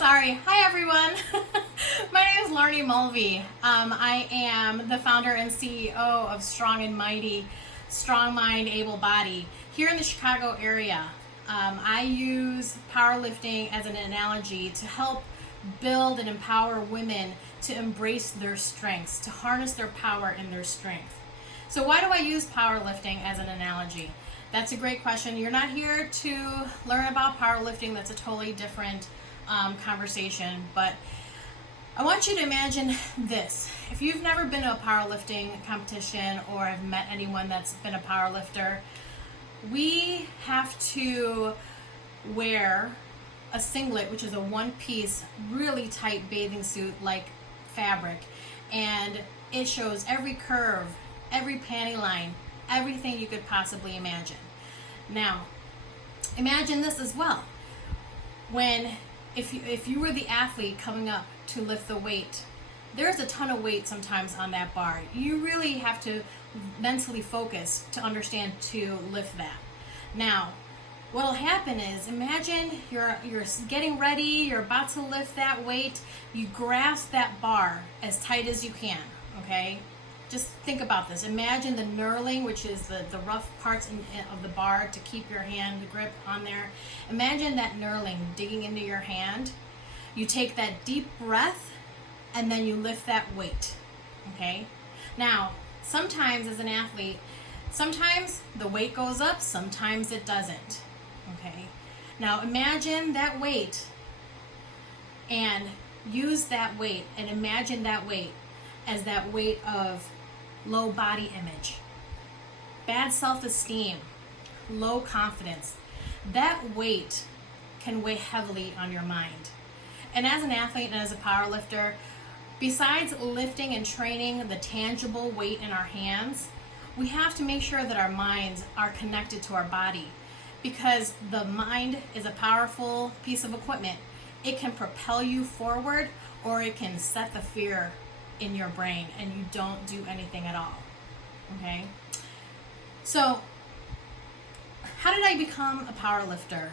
Sorry. Hi, everyone. My name is Larnie Mulvey. I am the founder and CEO of Strong and Mighty, Strong Mind, Able Body here in the Chicago area. I use powerlifting as an analogy to help build and empower women to embrace their strengths, to harness their power and their strength. So why do I use powerlifting as an analogy? That's a great question. You're not here to learn about powerlifting. That's a totally different conversation. But I want you to imagine this. If you've never been to a powerlifting competition or have met anyone that's been a powerlifter, we have to wear a singlet, which is a one-piece, really tight bathing suit-like fabric. And it shows every curve, every panty line, everything you could possibly imagine. Now, imagine this as well. If you were the athlete coming up to lift the weight, there's a ton of weight sometimes on that bar. You really have to mentally focus to understand to lift that. Now, what'll happen is, imagine you're getting ready, you're about to lift that weight, you grasp that bar as tight as you can, okay? Just think about this. Imagine the knurling, which is the rough parts of the bar to keep your hand grip on there. Imagine that knurling digging into your hand. You take that deep breath and then you lift that weight, okay? Now, sometimes as an athlete, sometimes the weight goes up, sometimes it doesn't, okay? Now imagine that weight and use that weight and imagine that weight as that weight of low body image, bad self-esteem, low confidence. That weight can weigh heavily on your mind. And as an athlete and as a powerlifter, besides lifting and training the tangible weight in our hands, we have to make sure that our minds are connected to our body, because the mind is a powerful piece of equipment. It can propel you forward or it can set the fear in your brain and you don't do anything at all, okay? So how did I become a power lifter?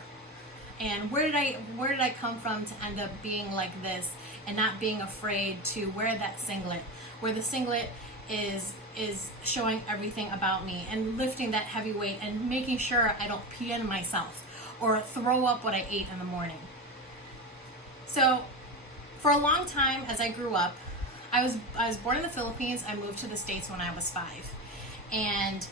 And where did I come from to end up being like this and not being afraid to wear that singlet, where the singlet is showing everything about me, and lifting that heavy weight and making sure I don't pee on myself or throw up what I ate in the morning. So for a long time as I grew up, I was born in the Philippines. I moved to the States when I was 5. And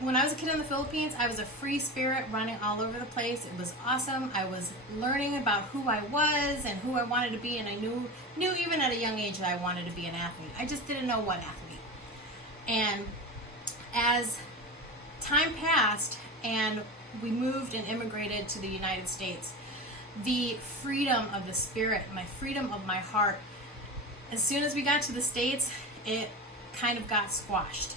when I was a kid in the Philippines, I was a free spirit running all over the place. It was awesome. I was learning about who I was and who I wanted to be, and I knew even at a young age that I wanted to be an athlete. I just didn't know what athlete. And as time passed and we moved and immigrated to the United States, the freedom of the spirit, my freedom of my heart, as soon as we got to the States, it kind of got squashed.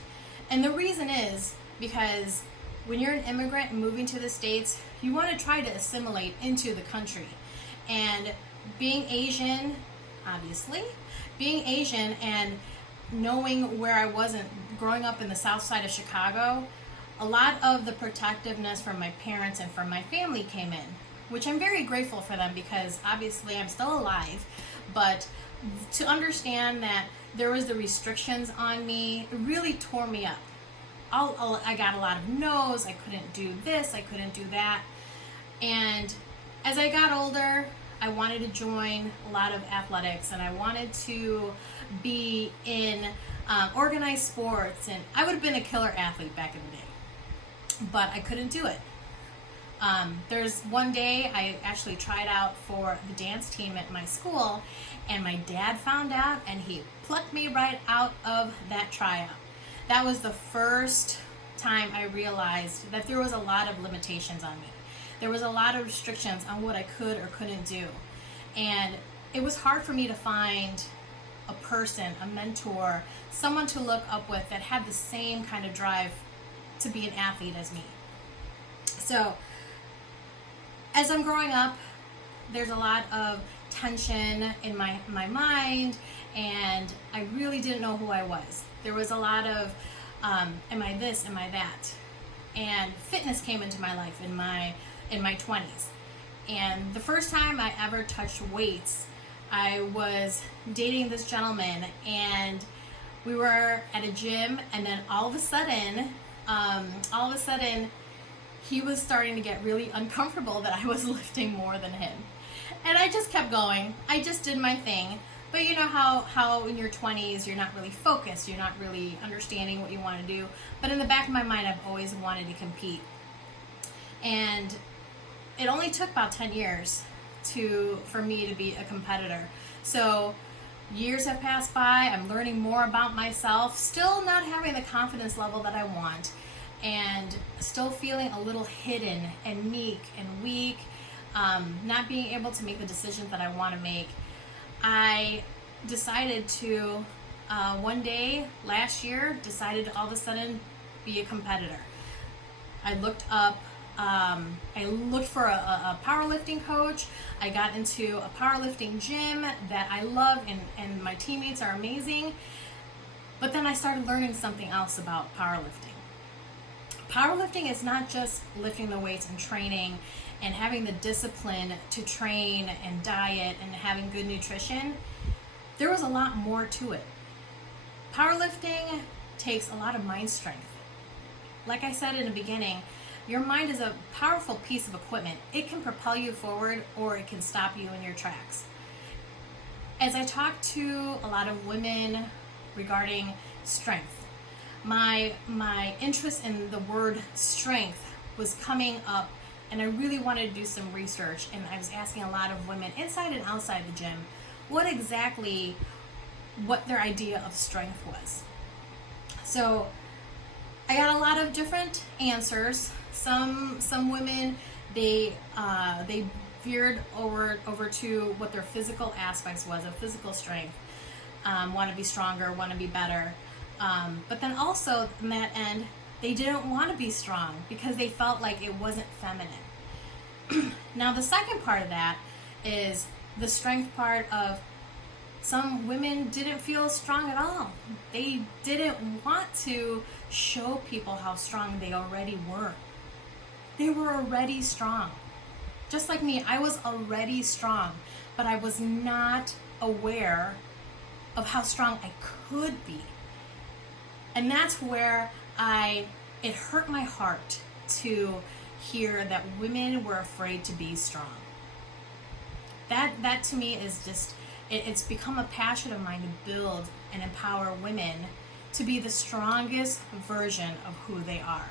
And the reason is because when you're an immigrant and moving to the States, you want to try to assimilate into the country. And being Asian, obviously, being Asian and knowing where I wasn't, growing up in the south side of Chicago, a lot of the protectiveness from my parents and from my family came in, which I'm very grateful for them, because obviously I'm still alive, but to understand that there was the restrictions on me, it really tore me up. I got a lot of no's. I couldn't do this, I couldn't do that. And as I got older, I wanted to join a lot of athletics, and I wanted to be in organized sports, and I would have been a killer athlete back in the day, but I couldn't do it. There's one day I actually tried out for the dance team at my school, and my dad found out and he plucked me right out of that tryout. That was the first time I realized that there was a lot of limitations on me. There was a lot of restrictions on what I could or couldn't do. And it was hard for me to find a person, a mentor, someone to look up with that had the same kind of drive to be an athlete as me. So as I'm growing up, there's a lot of tension in my mind, and I really didn't know who I was. There was a lot of, am I this, am I that? And fitness came into my life in my 20s. And the first time I ever touched weights, I was dating this gentleman, and we were at a gym, and then all of a sudden, he was starting to get really uncomfortable that I was lifting more than him. And I just kept going. I just did my thing. But you know how in your 20s you're not really focused, you're not really understanding what you want to do. But in the back of my mind, I've always wanted to compete. And it only took about 10 years for me to be a competitor. So years have passed by, I'm learning more about myself, still not having the confidence level that I want, and still feeling a little hidden and meek and weak, not being able to make the decisions that I want to make. I decided to, one day last year, decided to all of a sudden be a competitor. I looked for a powerlifting coach. I got into a powerlifting gym that I love, and my teammates are amazing. But then I started learning something else about powerlifting. Powerlifting is not just lifting the weights and training and having the discipline to train and diet and having good nutrition. There was a lot more to it. Powerlifting takes a lot of mind strength. Like I said in the beginning, your mind is a powerful piece of equipment. It can propel you forward, or it can stop you in your tracks. As I talk to a lot of women regarding strength, my interest in the word strength was coming up, and I really wanted to do some research, and I was asking a lot of women inside and outside the gym what their idea of strength was. So I got a lot of different answers. Some women, they veered over to what their physical aspects was, of physical strength, want to be stronger, want to be better. But then also, in that end, they didn't want to be strong because they felt like it wasn't feminine. Now, the second part of that is the strength part of some women didn't feel strong at all. They didn't want to show people how strong they already were. They were already strong. Just like me, I was already strong, but I was not aware of how strong I could be. And that's where it hurt my heart to hear that women were afraid to be strong. That to me is just, it's become a passion of mine to build and empower women to be the strongest version of who they are.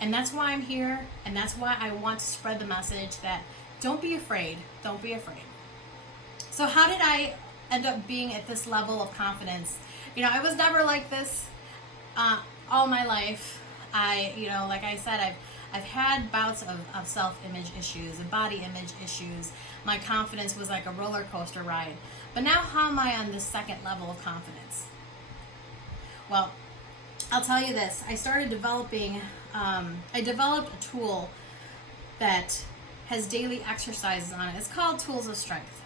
And that's why I'm here, and that's why I want to spread the message that don't be afraid, don't be afraid. So how did I end up being at this level of confidence? I was never like this all my life. Like I said, I've had bouts of self-image issues and body image issues. My confidence was like a roller coaster ride. But now how am I on this second level of confidence? Well, I'll tell you this. I developed a tool that has daily exercises on it. It's called Tools of Strength.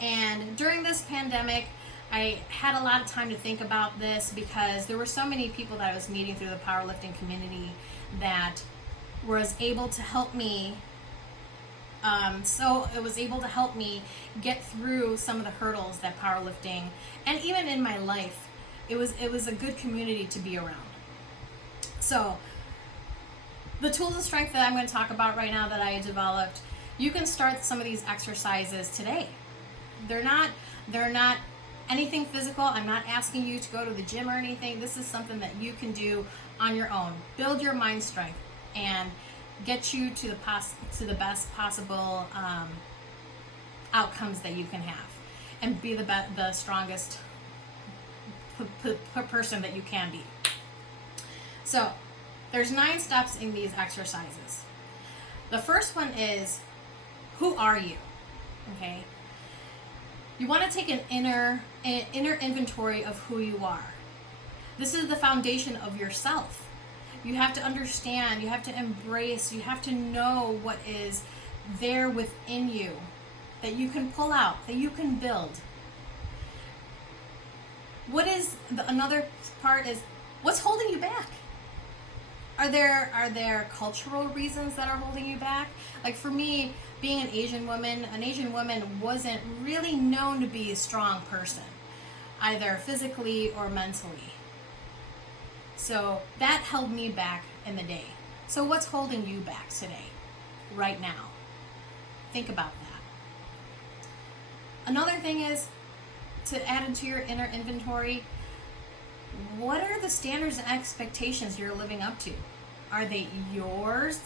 And during this pandemic, I had a lot of time to think about this because there were so many people that I was meeting through the powerlifting community that was able to help me. So it was able to help me get through some of the hurdles that powerlifting, and even in my life, it was a good community to be around. So the Tools of Strength that I'm going to talk about right now that I developed, you can start some of these exercises today. They're not anything physical. I'm not asking you to go to the gym or anything. This is something that you can do on your own. Build your mind strength and get you to the best possible outcomes that you can have, and be the strongest person that you can be. So there's 9 steps in these exercises. The first one is, who are you? Okay. You want to take an inner inventory of who you are. This is the foundation of yourself. You have to understand, you have to embrace, you have to know what is there within you that you can pull out, that you can build. Another part is, what's holding you back? Are there cultural reasons that are holding you back? Like for me, being an Asian woman wasn't really known to be a strong person, either physically or mentally. So that held me back in the day. So what's holding you back today, right now? Think about that. Another thing is to add into your inner inventory, what are the standards and expectations you're living up to? Are they yours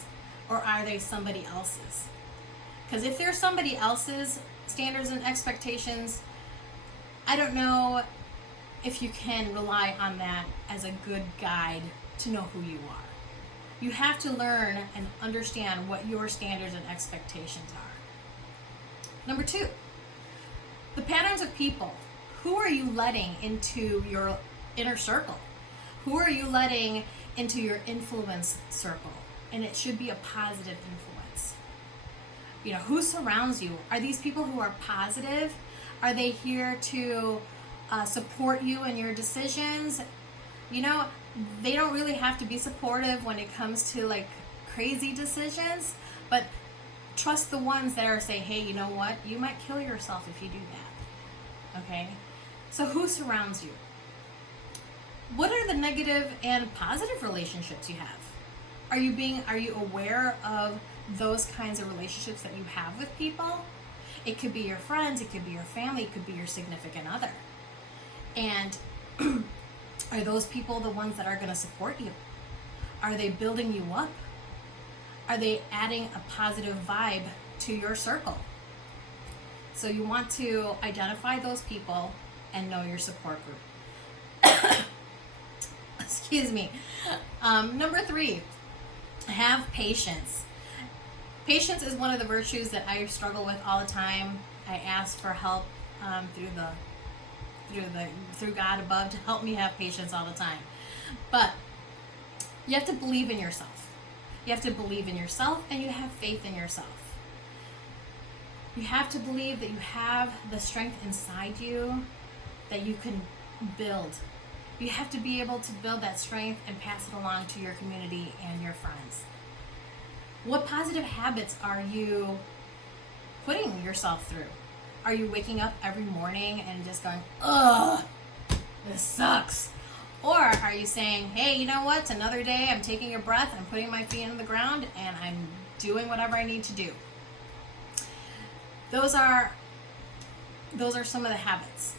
or are they somebody else's? Because if they're somebody else's standards and expectations, I don't know if you can rely on that as a good guide to know who you are. You have to learn and understand what your standards and expectations are. Number 2, the patterns of people. Who are you letting into your inner circle? Who are you letting into your influence circle? And it should be a positive influence. You know, who surrounds you? Are these people who are positive? Are they here to support you in your decisions? You know, they don't really have to be supportive when it comes to like crazy decisions, but trust the ones that are saying, hey, you know what? You might kill yourself if you do that. Okay? So who surrounds you? What are the negative and positive relationships you have? Are you aware of those kinds of relationships that you have with people? It could be your friends, it could be your family, it could be your significant other. And are those people the ones that are going to support you? Are they building you up? Are they adding a positive vibe to your circle? So you want to identify those people and know your support group. Excuse me. Number 3, have patience. Patience is one of the virtues that I struggle with all the time. I ask for help through God above to help me have patience all the time. But you have to believe in yourself. You have to believe in yourself and you have faith in yourself. You have to believe that you have the strength inside you that you can build. You have to be able to build that strength and pass it along to your community and your friends. What positive habits are you putting yourself through? Are you waking up every morning and just going, ugh, this sucks? Or are you saying, hey, you know what? It's another day. I'm taking a breath. I'm putting my feet on the ground and I'm doing whatever I need to do. Those are some of the habits.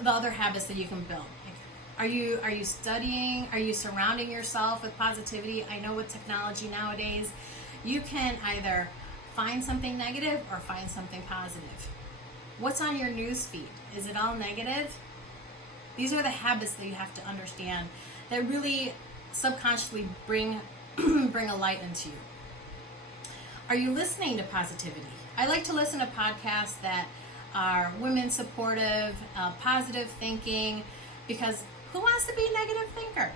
The other habits that you can build. Are you studying? Are you surrounding yourself with positivity? I know with technology nowadays, you can either find something negative or find something positive. What's on your news feed? Is it all negative? These are the habits that you have to understand that really subconsciously bring a light into you. Are you listening to positivity? I like to listen to podcasts that are women supportive, positive thinking, because who wants to be a negative thinker?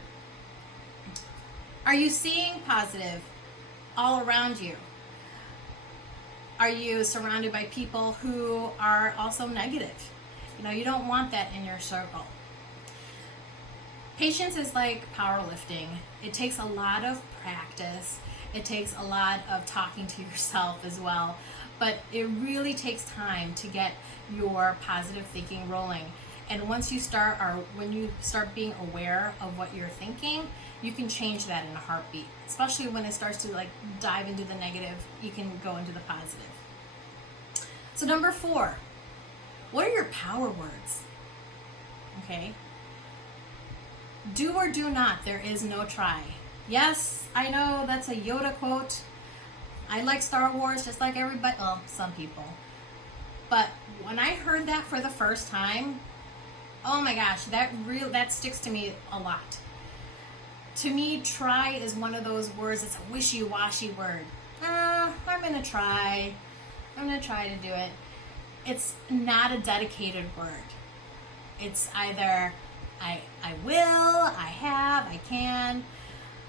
Are you seeing positive all around you? Are you surrounded by people who are also negative? You know, you don't want that in your circle. Patience is like powerlifting. It takes a lot of practice. It takes a lot of talking to yourself as well. But it really takes time to get your positive thinking rolling. And once you start, or when you start being aware of what you're thinking, you can change that in a heartbeat. Especially when it starts to like dive into the negative, you can go into the positive. So number 4, what are your power words? Okay. Do or do not, there is no try. Yes, I know that's a Yoda quote. I like Star Wars just like everybody, well, some people. But when I heard that for the first time, oh my gosh, that sticks to me a lot. To me, try is one of those words, it's a wishy-washy word. I'm going to try to do it. It's not a dedicated word. It's either I will, I have, I can.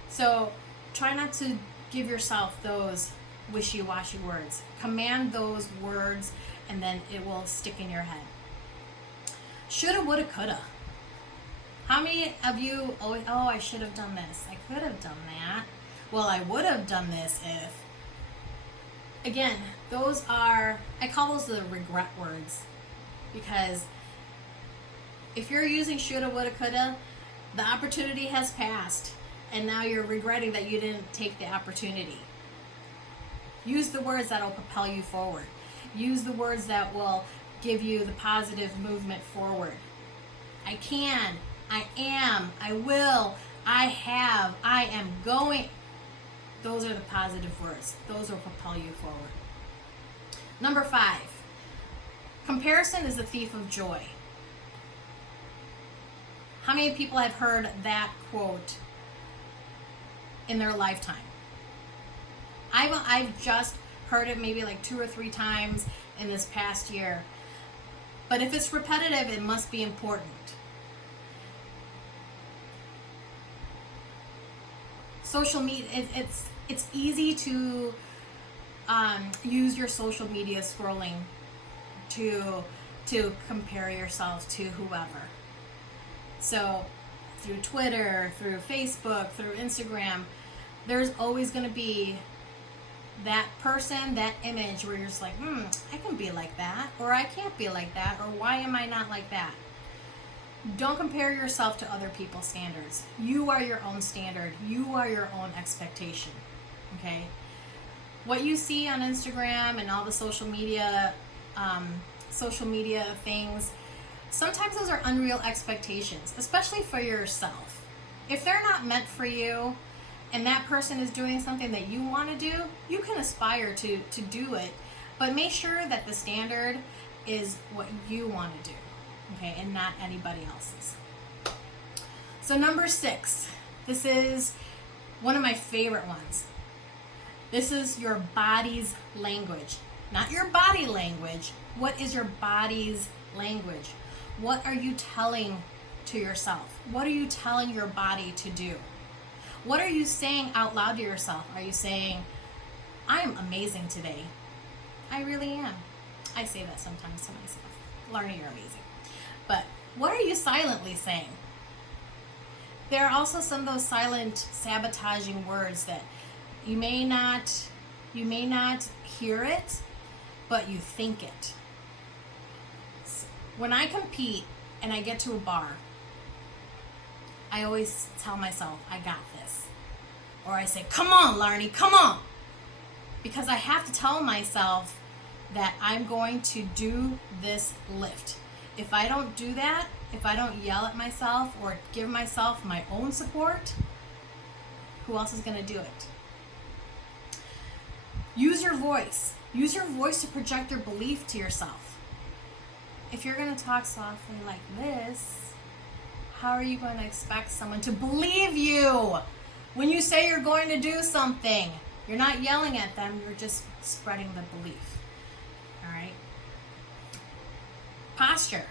So try not to give yourself those wishy-washy words. Command those words and then it will stick in your head. Shoulda, woulda, coulda. How many of you always, oh, I should have done this. I could have done that. Well, I would have done this if. Again, those are, I call those the regret words. Because if you're using shoulda, woulda, coulda, the opportunity has passed. And now you're regretting that you didn't take the opportunity. Use the words that will propel you forward. Use the words that will give you the positive movement forward. I can, I am, I will, I have, I am going. Those are the positive words. Those will propel you forward. Number 5, comparison is the thief of joy. How many people have heard that quote in their lifetime? I've just heard it maybe like 2 or 3 times in this past year. But if it's repetitive, it must be important. Social media, it's easy to use your social media scrolling to compare yourself to whoever. So through Twitter, through Facebook, through Instagram, there's always going to be that person, that image where you're just like, I can be like that, or I can't be like that, or why am I not like that? Don't compare yourself to other people's standards. You are your own standard. You are your own expectation. Okay? What you see on Instagram and all the social media things, sometimes those are unreal expectations, especially for yourself. If they're not meant for you, and that person is doing something that you want to do, you can aspire to do it, but make sure that the standard is what you want to do, okay, and not anybody else's. So number 6, this is one of my favorite ones. This is your body's language. Not your body language. What is your body's language? What are you telling to yourself? What are you telling your body to do? What are you saying out loud to yourself? Are you saying, I am amazing today? I really am. I say that sometimes to myself. Larnie, you're amazing. But what are you silently saying? There are also some of those silent sabotaging words that you may not hear it, but you think it. When I compete and I get to a bar, I always tell myself, I got this. Or I say, come on, Larnie, come on. Because I have to tell myself that I'm going to do this lift. If I don't do that, if I don't yell at myself or give myself my own support, who else is going to do it? Use your voice. Use your voice to project your belief to yourself. If you're going to talk softly like this, how are you going to expect someone to believe you when you say you're going to do something? You're not yelling at them, you're just spreading the belief. All right? Posture.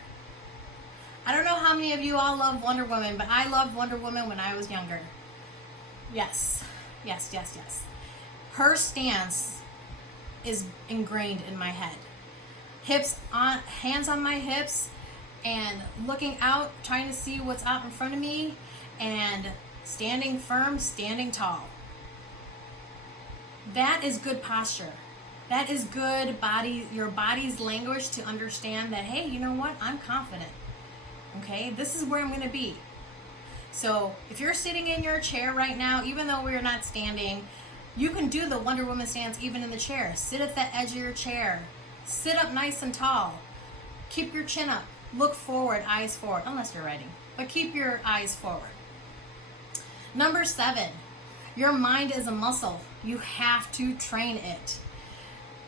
I don't know how many of you all love Wonder Woman, but I loved Wonder Woman when I was younger. Yes. Yes, yes, yes. Her stance is ingrained in my head. Hips on, hands on my hips, and looking out, trying to see what's out in front of me, and standing firm, standing tall. That is good posture. That is good your body's language to understand that, hey, you know what? I'm confident. Okay, this is where I'm going to be. So if you're sitting in your chair right now, even though we're not standing, you can do the Wonder Woman stance even in the chair. Sit at the edge of your chair. Sit up nice and tall. Keep your chin up. Look forward, eyes forward, unless you're writing, but keep your eyes forward. Number 7, your mind is a muscle. You have to train it.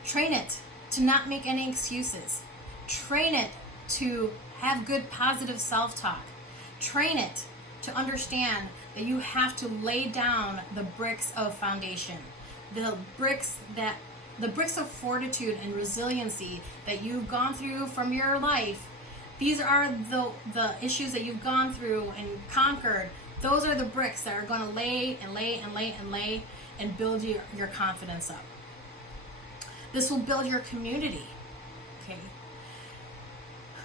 Train it to not make any excuses. Train it to have good positive self-talk. Train it to understand that you have to lay down the bricks of foundation, the bricks of fortitude and resiliency that you've gone through from your life. These are the issues that you've gone through and conquered. Those are the bricks that are going to lay and lay and lay and lay and build your confidence up. This will build your community. Okay.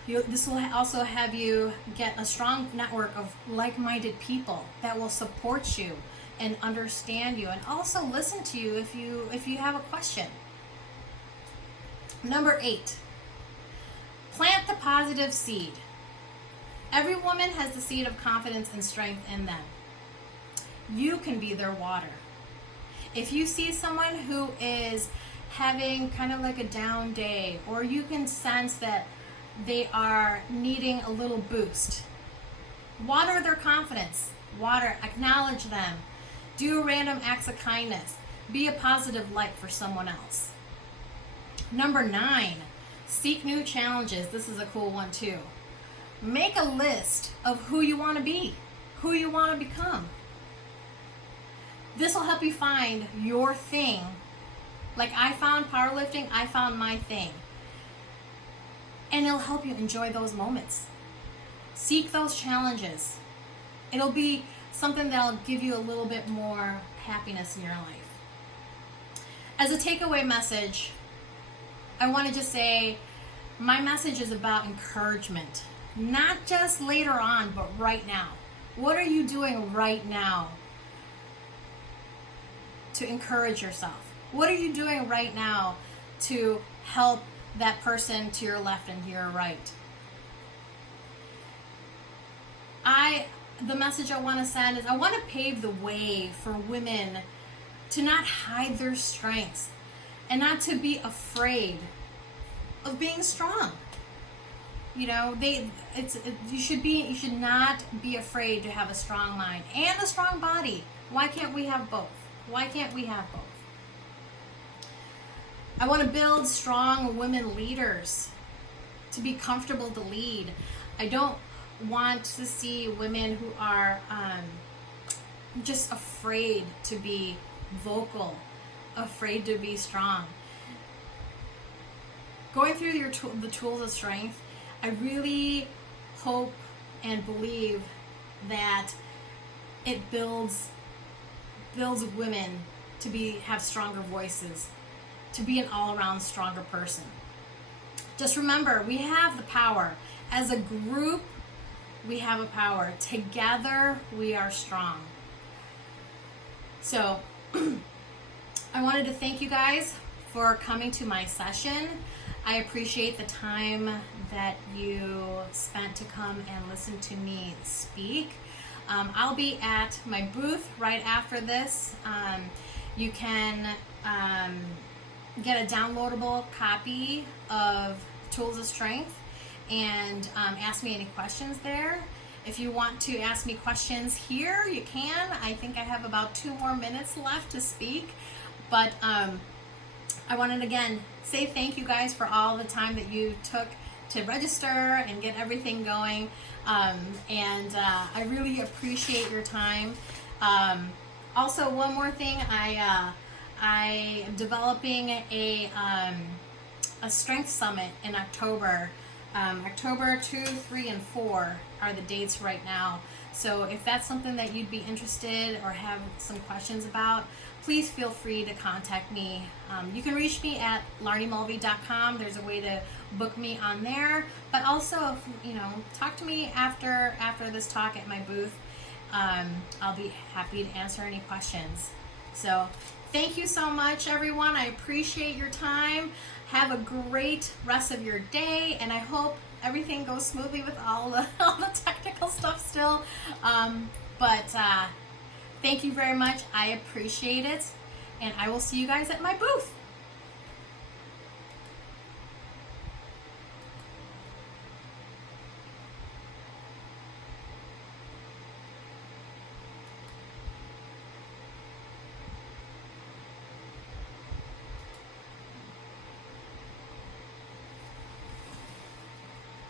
This will also have you get a strong network of like-minded people that will support you and understand you and also listen to you if you have a question. Number 8, plant the positive seed. Every woman has the seed of confidence and strength in them. You can be their water. If you see someone who is having kind of like a down day, or you can sense that they are needing a little boost, water their confidence. Water, acknowledge them. Do random acts of kindness. Be a positive light for someone else. Number 9, seek new challenges. This is a cool one too. Make a list of who you want to be, who you want to become. This will help you find your thing. Like I found powerlifting, I found my thing. And it'll help you enjoy those moments. Seek those challenges. It'll be something that'll give you a little bit more happiness in your life. As a takeaway message, I want to just say my message is about encouragement. Not just later on, but right now. What are you doing right now to encourage yourself? What are you doing right now to help that person to your left and to your right? The message I want to send is I want to pave the way for women to not hide their strengths and not to be afraid of being strong. You know, you should not be afraid to have a strong mind and a strong body. Why can't we have both? Why can't we have both? I want to build strong women leaders to be comfortable to lead. I don't want to see women who are just afraid to be vocal, afraid to be strong. Going through the tools of strength, I really hope and believe that it builds women to have stronger voices, to be an all-around stronger person. Just remember, we have the power. As a group, we have a power. Together, we are strong. So, I wanted to thank you guys for coming to my session. I appreciate the time that you spent to come and listen to me speak. I'll be at my booth right after this. You can get a downloadable copy of Tools of Strength and ask me any questions there. If you want to ask me questions here, you can. I think I have about 2 more minutes left to speak. But I wanted to again say thank you guys for all the time that you took to register and get everything going. And I really appreciate your time. Also, one more thing, I am developing a strength summit in October. October 2, 3, and 4 are the dates right now. So if that's something that you'd be interested or have some questions about, please feel free to contact me. You can reach me at larnymulvey.com. There's a way to book me on there. But also, talk to me after this talk at my booth. I'll be happy to answer any questions. So thank you so much, everyone. I appreciate your time. Have a great rest of your day, and I hope everything goes smoothly with all the technical stuff still. But thank you very much. I appreciate it, and I will see you guys at my booth.